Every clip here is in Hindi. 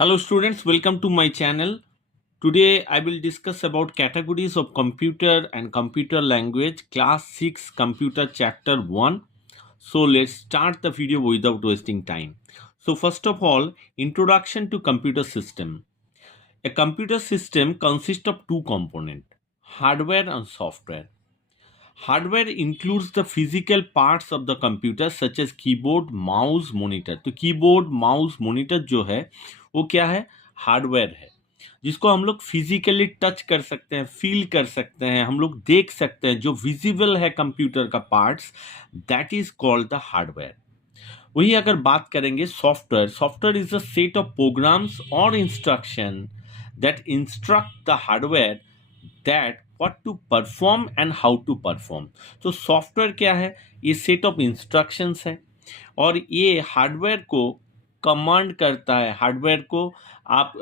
Hello students, welcome to my channel. Today I will discuss about categories of computer and computer language class 6 computer chapter 1. So let's start the video without wasting time. So first of all, introduction to computer system. A computer system consists of two components, hardware and software. Hardware includes the physical parts of the computer such as keyboard mouse monitor. तो कीबोर्ड माउस मॉनिटर जो है वो क्या है, हार्डवेयर है, जिसको हम लोग फिजिकली टच कर सकते हैं, फील कर सकते हैं, हम लोग देख सकते हैं, जो विजिबल है कंप्यूटर का parts, that is called the hardware. वही अगर बात करेंगे software, software is a set of programs और instruction that instruct the hardware that what to perform and how to perform. तो सॉफ्टवेयर क्या है, ये सेट ऑफ इंस्ट्रक्शंस है और ये हार्डवेयर को कमांड करता है। हार्डवेयर को आप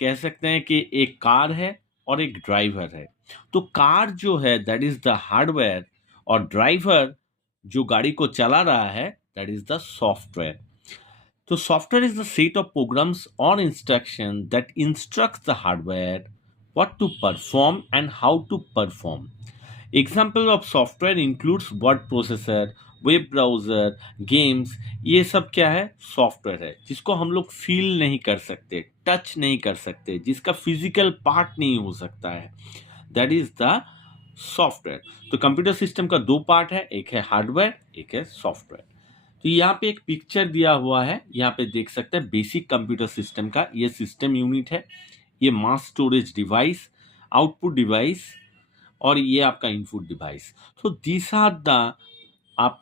कह सकते हैं कि एक कार है और एक ड्राइवर है। तो कार जो है दैट इज द हार्डवेयर और ड्राइवर जो गाड़ी को चला रहा है दैट इज द सॉफ्टवेयर। तो software is the set of programs और instruction that instructs the hardware what to perform and how to perform. Example of software includes word processor, web browser, games. ये सब क्या है, सॉफ्टवेयर है, जिसको हम लोग फील नहीं कर सकते, टच नहीं कर सकते, जिसका फिजिकल पार्ट नहीं हो सकता है, दैट इज द सॉफ्टवेयर। तो कंप्यूटर सिस्टम का दो पार्ट है, एक है हार्डवेयर, एक है सॉफ्टवेयर। तो यहाँ पे एक पिक्चर दिया हुआ है, यहाँ पे देख सकते हैं बेसिक कंप्यूटर सिस्टम का। ये सिस्टम यूनिट है, ये mass storage device, output device और ये आपका इनपुट डिवाइस। तो दिस आर द, आप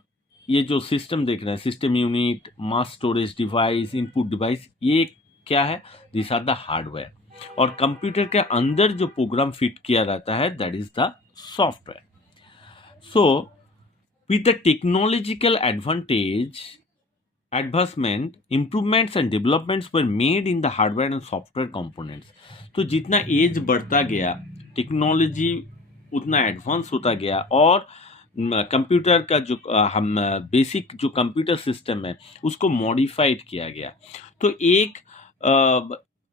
ये जो सिस्टम देख रहे हैं, system unit, mass storage device, input device, ये क्या है, दिस आर द हार्डवेयर। और कंप्यूटर के अंदर जो प्रोग्राम फिट किया रहता है that is the software. So with the technological advancement, improvements and developments were made in the hardware and software components. तो जितना एज बढ़ता गया, टेक्नोलॉजी उतना एडवांस होता गया और कंप्यूटर का जो हम बेसिक जो कंप्यूटर सिस्टम है उसको मॉडिफाइड किया गया। तो एक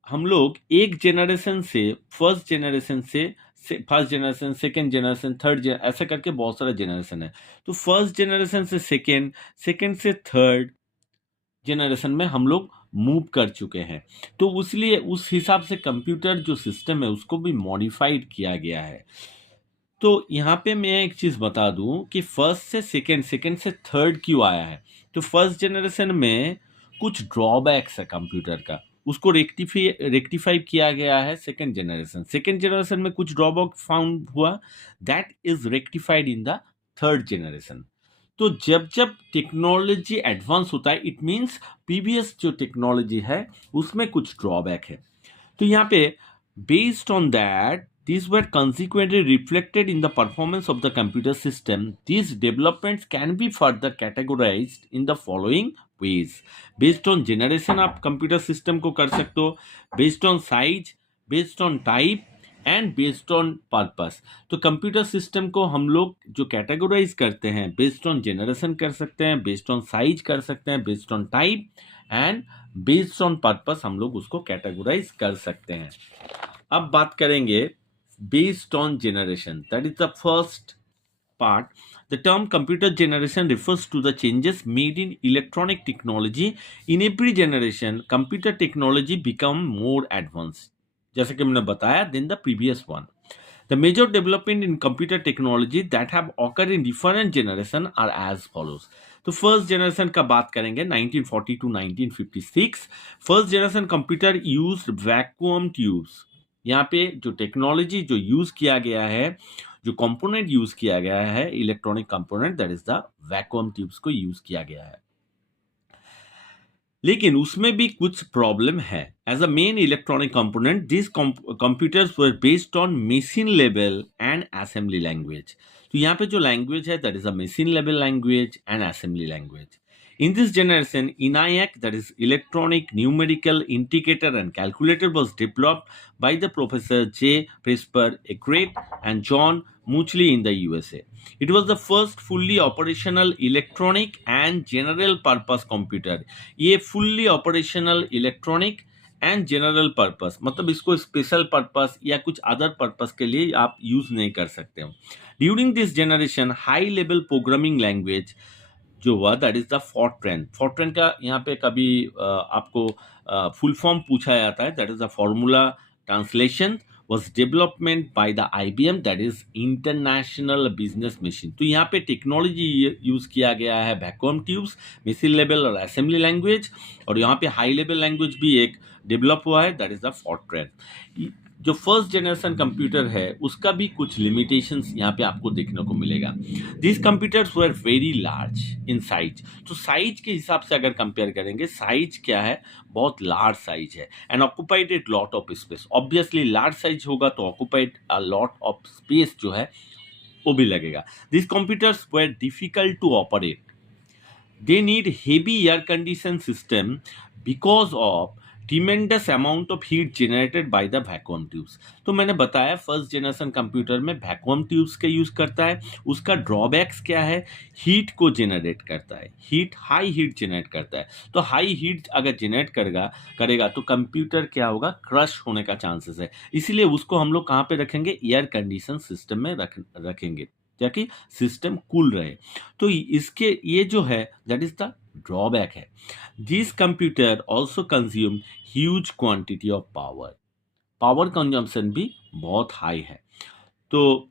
हम लोग एक जेनरेशन से, फर्स्ट जेनरेशन से first generation, second generation, third ऐसा करके बहुत सारा जनरेशन है। तो फर्स्ट जनरेशन से सेकेंड, सेकेंड से थर्ड जनरेशन में हम लोग मूव कर चुके हैं। तो उसलिए उस हिसाब से कंप्यूटर जो सिस्टम है उसको भी मॉडिफाइड किया गया है। तो यहाँ पे मैं एक चीज़ बता दूं कि फर्स्ट से सेकेंड, सेकेंड से थर्ड क्यों आया है। तो फर्स्ट जनरेशन में कुछ ड्रॉबैक्स है कंप्यूटर का, उसको रेक्टिफाई किया गया है सेकेंड जनरेशन। सेकेंड जनरेशन में कुछ ड्रॉबैक फाउंड हुआ, that is rectified in the third generation. तो जब जब टेक्नोलॉजी एडवांस होता है, इट मीन्स प्रीवियस जो टेक्नोलॉजी है उसमें कुछ ड्रॉबैक है। तो यहाँ पे based on that these were consequently reflected in the performance of the computer system. These developments can be further categorized in the following ways. Based on generation आप computer system को कर सकते हो, based on size, based on type and based on purpose. तो कंप्यूटर सिस्टम को हम लोग जो कैटेगराइज करते हैं, बेस्ड ऑन जनरेशन कर सकते हैं, बेस्ड ऑन साइज कर सकते हैं, based on type and based on purpose हम लोग उसको कैटेगराइज कर सकते हैं। अब बात करेंगे based on generation, that is the first part. The term computer generation refers to the changes made in electronic technology. In every generation, computer technology become more advanced, जैसे कि मैंने बताया, than the previous one. The major development in computer technology that have occurred in different generation are as follows. तो फर्स्ट जनरेशन का बात करेंगे 1940 to 1956. First generation computer used vacuum tubes. यहाँ पे जो टेक्नोलॉजी जो यूज किया गया है, जो कंपोनेंट यूज किया गया है, electronic component, that is the vacuum tubes को यूज किया गया है। लेकिन उसमें भी कुछ प्रॉब्लम है। As a main electronic component, this computers were based on machine level and assembly language. तो यहाँ पे जो लैंग्वेज है that is a machine level language and assembly language. In this generation, ENIAC, that is Electronic Numerical Indicator and Calculator, was developed by the Professor J. Presper Eckert and John Muchley in the USA. It was the first fully operational electronic and general purpose computer. ये fully operational electronic and general purpose, मतलब इसको स्पेशल पर्पस या कुछ अदर पर्पस के लिए आप यूज नहीं कर सकते हो। During this generation high level programming language जो हुआ दैट इज द फॉर्ट्रैन। फॉर्ट्रैन का यहाँ पे कभी आपको फुल फॉर्म पूछा जाता है, that is the formula translation was development by the IBM, that is international business machine. तो यहाँ पे टेक्नोलॉजी यूज किया गया है वैक्यूम ट्यूब्स, मिसिल लेवल और असेंबली लैंग्वेज, और यहाँ पे हाई लेवल लैंग्वेज भी एक डेवलप हुआ है, दैट इज द फॉर्ट्रैन। जो फर्स्ट जनरेशन कंप्यूटर है उसका भी कुछ लिमिटेशंस यहाँ पे आपको देखने को मिलेगा। This computers were very large in size. तो साइज के हिसाब से अगर कंपेयर करेंगे, साइज क्या है, बहुत लार्ज साइज है, and occupied a lot of space. Obviously large size होगा तो occupied a lot of space जो है वो भी लगेगा। This computers were difficult to operate, they need heavy air conditioned system because of tremendous amount of heat generated by the vacuum tubes। तो मैंने बताया फर्स्ट जनरेशन कंप्यूटर में वैक्यूम ट्यूब्स के यूज करता है। उसका ड्रॉबैक्स क्या है, हीट को जेनरेट करता है, हीट हाई हीट जेनरेट करता है। तो हाई हीट अगर जेनरेट करेगा तो कंप्यूटर क्या होगा, क्रश होने का चांसेस है। इसीलिए उसको हम लोग कहाँ पे रखेंगे, एयर कंडीशन सिस्टम में रखेंगे ताकि सिस्टम कूल रहे। तो इसके ये जो है दैट इज द ड्रॉबैक है। This computer also consume huge quantity of power, power consumption भी बहुत हाई है। तो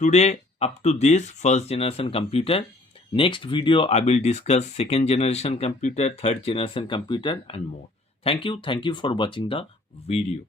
today up to this first generation computer, next video I will discuss second generation computer, third generation computer and more. Thank you for watching the video.